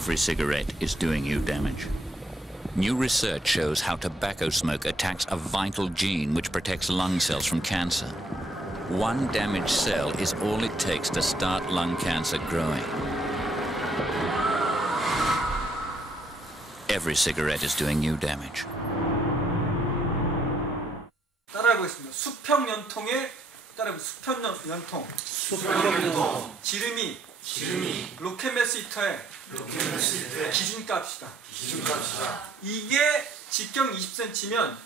Every cigarette is doing you damage. New research shows how tobacco smoke attacks a vital gene which protects lung cells from cancer. One damaged cell is all it takes to start lung cancer growing. Every cigarette is doing you damage. 따라해보겠습니다. 수평연통에 따라해보겠습니다. 수평연통. 지름이 로켓매스 히터의 기준값이다. 이게 직경 20cm면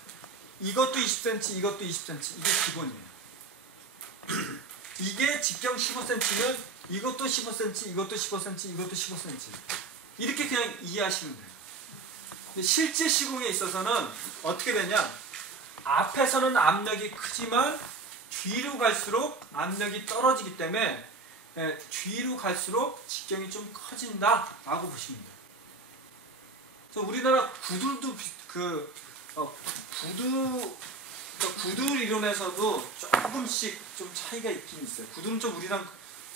이것도 20cm, 이것도 20cm. 이게 기본이에요. 이게 직경 15cm면 이것도 15cm, 이것도 15cm, 이것도 15cm. 이렇게 그냥 이해하시면 돼요. 근데 실제 시공에 있어서는 어떻게 되냐? 앞에서는 압력이 크지만 뒤로 갈수록 압력이 떨어지기 때문에 뒤로 갈수록 직경이 좀 커진다라고 보시면 돼요. 그래서 우리나라 구들도 구두 이론에서도 조금씩 좀 차이가 있긴 있어요. 구두는 좀 우리랑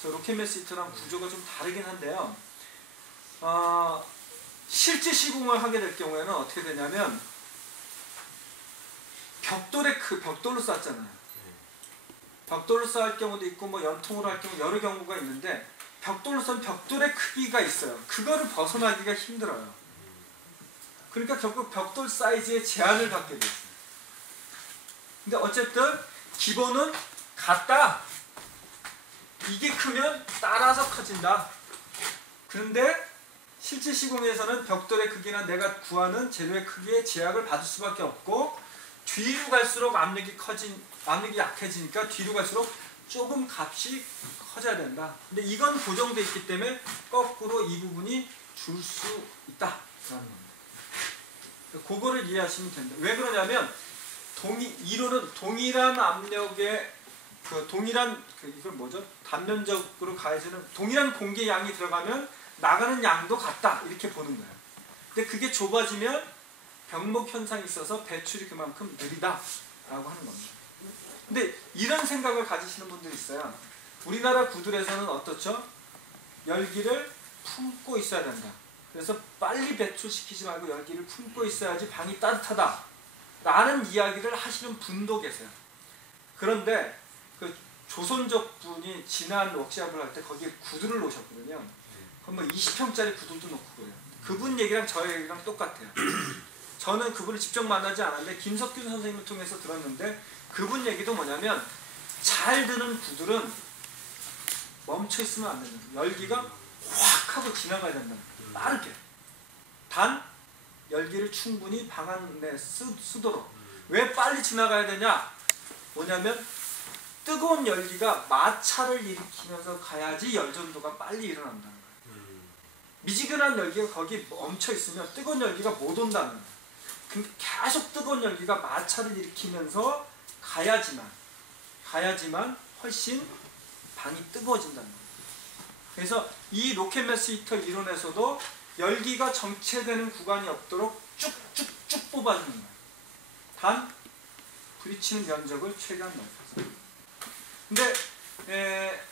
로켓매스 히터랑 구조가 좀 다르긴 한데요. 실제 시공을 하게 될 경우에는 어떻게 되냐면 벽돌로 쌌잖아요. 벽돌로 쌀 경우도 있고 뭐 연통으로 할 경우 여러 경우가 있는데 벽돌로 싼 벽돌의 크기가 있어요. 그거를 벗어나기가 힘들어요. 그러니까 결국 벽돌 사이즈의 제한을 받게 돼요. 근데 어쨌든 기본은 같다. 이게 크면 따라서 커진다. 그런데 실제 시공에서는 벽돌의 크기나 내가 구하는 재료의 크기에 제약을 받을 수밖에 없고 뒤로 갈수록 압력이 약해지니까 뒤로 갈수록 조금 값이 커져야 된다. 근데 이건 고정되어 있기 때문에 거꾸로 이 부분이 줄 수 있다라는 겁니다. 그거를 이해하시면 됩니다. 왜 그러냐면 이론은 동일한 압력에 이걸 뭐죠? 단면적으로 가해지는 동일한 공기 양이 들어가면 나가는 양도 같다 이렇게 보는 거예요. 근데 그게 좁아지면 병목 현상이 있어서 배출이 그만큼 느리다라고 하는 겁니다. 근데 이런 생각을 가지시는 분들이 있어요. 우리나라 구들에서는 어떻죠? 열기를 품고 있어야 된다. 그래서 빨리 배출시키지 말고 열기를 품고 있어야지 방이 따뜻하다 라는 이야기를 하시는 분도 계세요. 그런데 그 조선족 분이 지난 워크숍을 할 때 거기에 구두를 놓으셨거든요. 그럼 뭐 20평짜리 구두도 놓고 그래요. 그분 얘기랑 저희 얘기랑 똑같아요. 저는 그분을 직접 만나지 않았는데 김석균 선생님을 통해서 들었는데 그분 얘기도 뭐냐면 잘 드는 구들은 멈춰 있으면 안 된다. 열기가 확 하고 지나가야 된다. 빠르게. 단 열기를 충분히 방 안에 쓰도록. 왜 빨리 지나가야 되냐? 뭐냐면 뜨거운 열기가 마찰을 일으키면서 가야지 열전도가 빨리 일어난다는 거예요. 미지근한 열기가 거기 멈춰 있으면 뜨거운 열기가 못 온다는 거예요. 근데 계속 뜨거운 열기가 마찰을 일으키면서 가야지만 훨씬 방이 뜨거워진다는 거예요. 그래서 이 로켓매스 히터 이론에서도 열기가 정체되는 구간이 없도록 쭉쭉쭉 뽑아주는 거예요. 단 부딪히는 면적을 최대한 넓혀서. 근데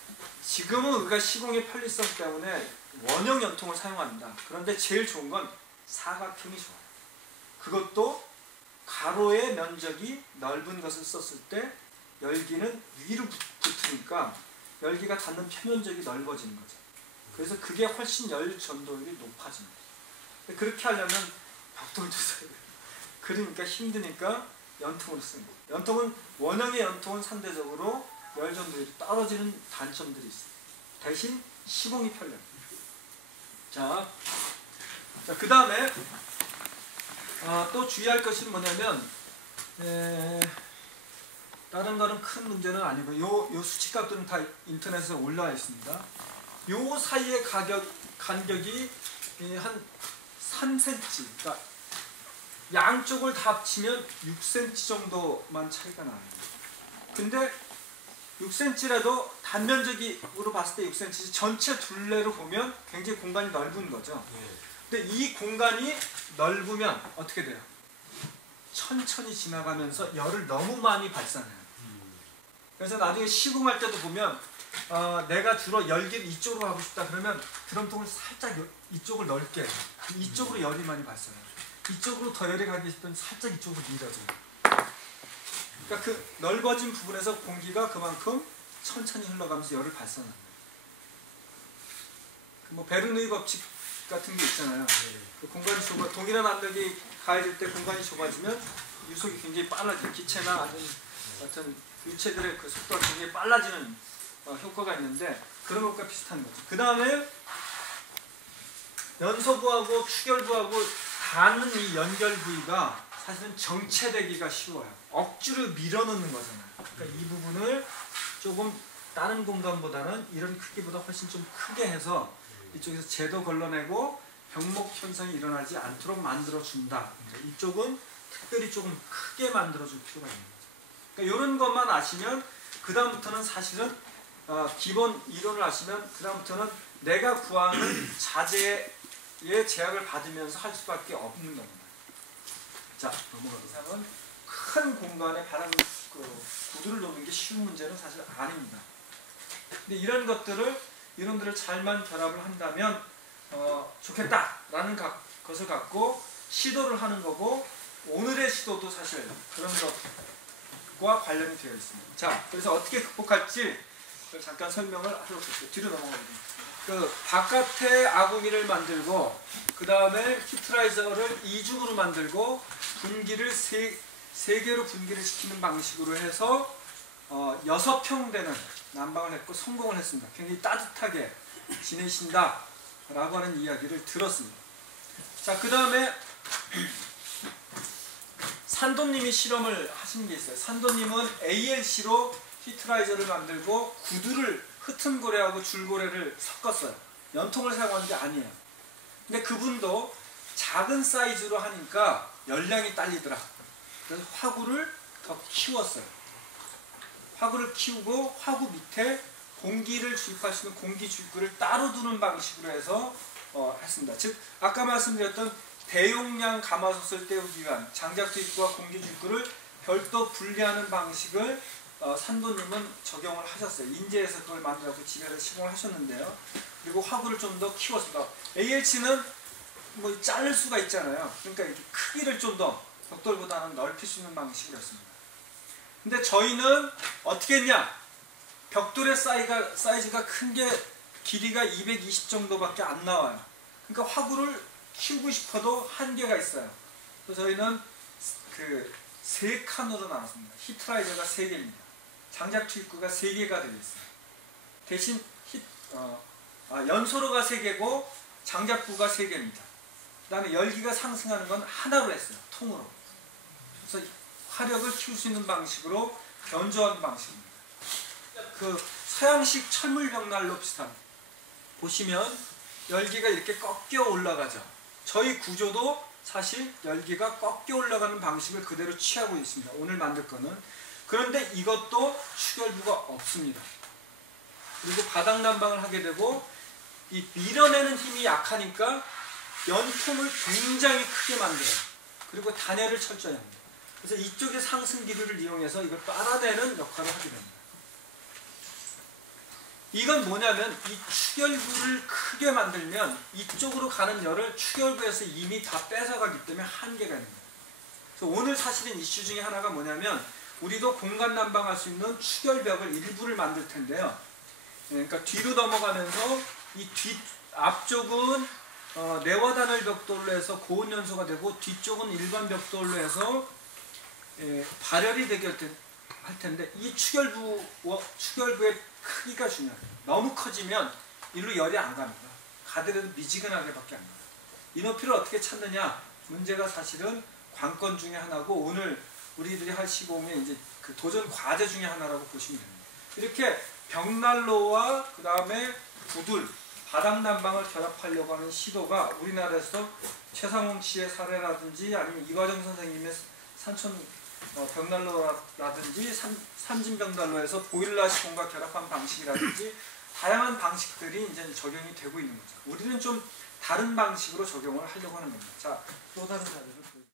지금은 우리가 시공의 편리성 때문에 원형 연통을 사용합니다. 그런데 제일 좋은 건 사각형이 좋아요. 그것도 가로의 면적이 넓은 것을 썼을 때 열기는 위로 붙으니까 열기가 닿는 표면적이 넓어지는 거죠. 그래서 그게 훨씬 열 전도율이 높아집니다. 근데 그렇게 하려면 벽돌도 써야 돼요. 그러니까 힘드니까 연통을 씁니다. 원형의 연통은 상대적으로 열 전도율이 떨어지는 단점들이 있어요. 대신 시공이 편리합니다. 자, 그 다음에 또 주의할 것이 뭐냐면 다른 거는 큰 문제는 아니고 요 수치값들은 다 인터넷에 올라와 있습니다. 요 사이의 간격이 한 3cm, 그러니까 양쪽을 다 합치면 6cm 정도만 차이가 나요. 근데 6cm라도 단면적으로 봤을 때 6cm, 전체 둘레로 보면 굉장히 공간이 넓은 거죠. 근데 이 공간이 넓으면 어떻게 돼요? 천천히 지나가면서 열을 너무 많이 발산해요. 그래서 나중에 시공할 때도 보면 내가 주로 열기를 이쪽으로 가고 싶다 그러면 드럼통을 살짝 이쪽을 넓게 해요. 이쪽으로 열이 많이 발생해요. 이쪽으로 더 열이 가기 싶으면 살짝 이쪽으로 밀어줘요. 그러니까 그 넓어진 부분에서 공기가 그만큼 천천히 흘러가면서 열을 발산합니다. 뭐 베르누이 법칙 같은 게 있잖아요. 그 공간이 동일한 압력이 가해질 때 공간이 좁아지면 유속이 굉장히 빨라져요. 기체나 아니면 어떤 유체들의 그 속도가 굉장히 빨라지는 효과가 있는데 그런 것과 비슷한 거죠. 그 다음에 연소부하고 추결부하고 닿는 이 연결 부위가 사실은 정체되기가 쉬워요. 억지로 밀어넣는 거잖아요. 그러니까 이 부분을 조금 다른 공간보다는 이런 크기보다 훨씬 좀 크게 해서 이쪽에서 제도 걸러내고 병목 현상이 일어나지 않도록 만들어준다. 이쪽은 특별히 조금 크게 만들어줄 필요가 있는 거죠. 그러니까 이런 것만 아시면 그 다음부터는 사실은 기본 이론을 아시면 그 다음부터는 내가 구하는 자재의 제약을 받으면서 할 수밖에 없는 겁니다. 자, 넘어가도 이상은 큰 공간에 바람 구두를 놓는 게 쉬운 문제는 사실 아닙니다. 근데 이런 이론들을 잘만 결합을 한다면 좋겠다라는 것을 갖고 시도를 하는 거고 오늘의 시도도 사실 그런 것과 관련이 되어 있습니다. 자, 그래서 어떻게 극복할지 잠깐 설명을 하도록 할게요. 뒤로 넘어가겠습니다. 그 바깥에 아궁이를 만들고 그 다음에 히트라이저를 이중으로 만들고 분기를 세 개로 분기를 시키는 방식으로 해서 6평 되는 난방을 했고 성공을 했습니다. 굉장히 따뜻하게 지내신다 라고 하는 이야기를 들었습니다. 자, 그 다음에 산도님이 실험을 하신 게 있어요. 산도님은 ALC로 히트라이저를 만들고 구두를 흩은 고래하고 줄고래를 섞었어요. 연통을 사용하는 게 아니에요. 근데 그분도 작은 사이즈로 하니까 열량이 딸리더라. 그래서 화구를 더 키웠어요. 화구를 키우고 화구 밑에 공기를 주입할 수 있는 공기 주입구를 따로 두는 방식으로 해서 했습니다. 즉 아까 말씀드렸던 대용량 가마솥을 때우기 위한 장작 주입구와 공기 주입구를 별도 분리하는 방식을 산도님은 적용을 하셨어요. 인제에서 그걸 만들어서 집에서 시공을 하셨는데요. 그리고 화구를 좀 더 키웠습니다. ALC는 뭐 자를 수가 있잖아요. 그러니까 이렇게 크기를 좀 더 벽돌보다는 넓힐 수 있는 방식이었습니다. 근데 저희는 어떻게 했냐? 벽돌의 사이즈가 큰 게 길이가 220 정도밖에 안 나와요. 그러니까 화구를 키우고 싶어도 한계가 있어요. 그래서 저희는 그 3칸으로 나눴습니다. 히트라이저가 3개입니다. 장작 투입구가 3개가 되어 있어요. 대신 연소로가 3개고 장작구가 3개입니다. 그 다음에 열기가 상승하는 건 하나로 했어요. 통으로. 그래서 화력을 키울 수 있는 방식으로 견조한 방식입니다. 그 서양식 철물벽난로 비슷한 보시면 열기가 이렇게 꺾여 올라가죠. 저희 구조도 사실 열기가 꺾여 올라가는 방식을 그대로 취하고 있습니다. 오늘 만들 거는. 그런데 이것도 추결부가 없습니다. 그리고 바닥 난방을 하게 되고 이 밀어내는 힘이 약하니까 연통을 굉장히 크게 만들어요. 그리고 단열을 철저히 합니다. 그래서 이쪽의 상승 기류를 이용해서 이걸 빨아내는 역할을 하게 됩니다. 이건 뭐냐면 이 추결부를 크게 만들면 이쪽으로 가는 열을 추결부에서 이미 다 뺏어가기 때문에 한계가 있는 거예요. 그래서 오늘 사실은 이슈 중에 하나가 뭐냐면 우리도 공간 난방할 수 있는 추결벽을 일부를 만들 텐데요. 그러니까 뒤로 넘어가면서 이 앞쪽은 내화단열 벽돌로 해서 고온 연소가 되고 뒤쪽은 일반 벽돌로 해서 발열이 되게 할 텐데 이 추결부의 크기가 중요해요. 너무 커지면 일로 열이 안 갑니다. 가더라도 미지근하게 밖에 안 가요. 이 높이를 어떻게 찾느냐? 문제가 사실은 관건 중에 하나고 오늘 우리들이 할 시공의 이제 그 도전 과제 중에 하나라고 보시면 됩니다. 이렇게 벽난로와 그 다음에 구들, 바닥 난방을 결합하려고 하는 시도가 우리나라에서 최상홍 씨의 사례라든지 아니면 이화정 선생님의 산촌 벽난로라든지 삼진벽난로에서 보일러 시공과 결합한 방식이라든지 다양한 방식들이 이제 적용이 되고 있는 거죠. 우리는 좀 다른 방식으로 적용을 하려고 하는 겁니다. 자, 또 다른 자료를 보여드릴게요.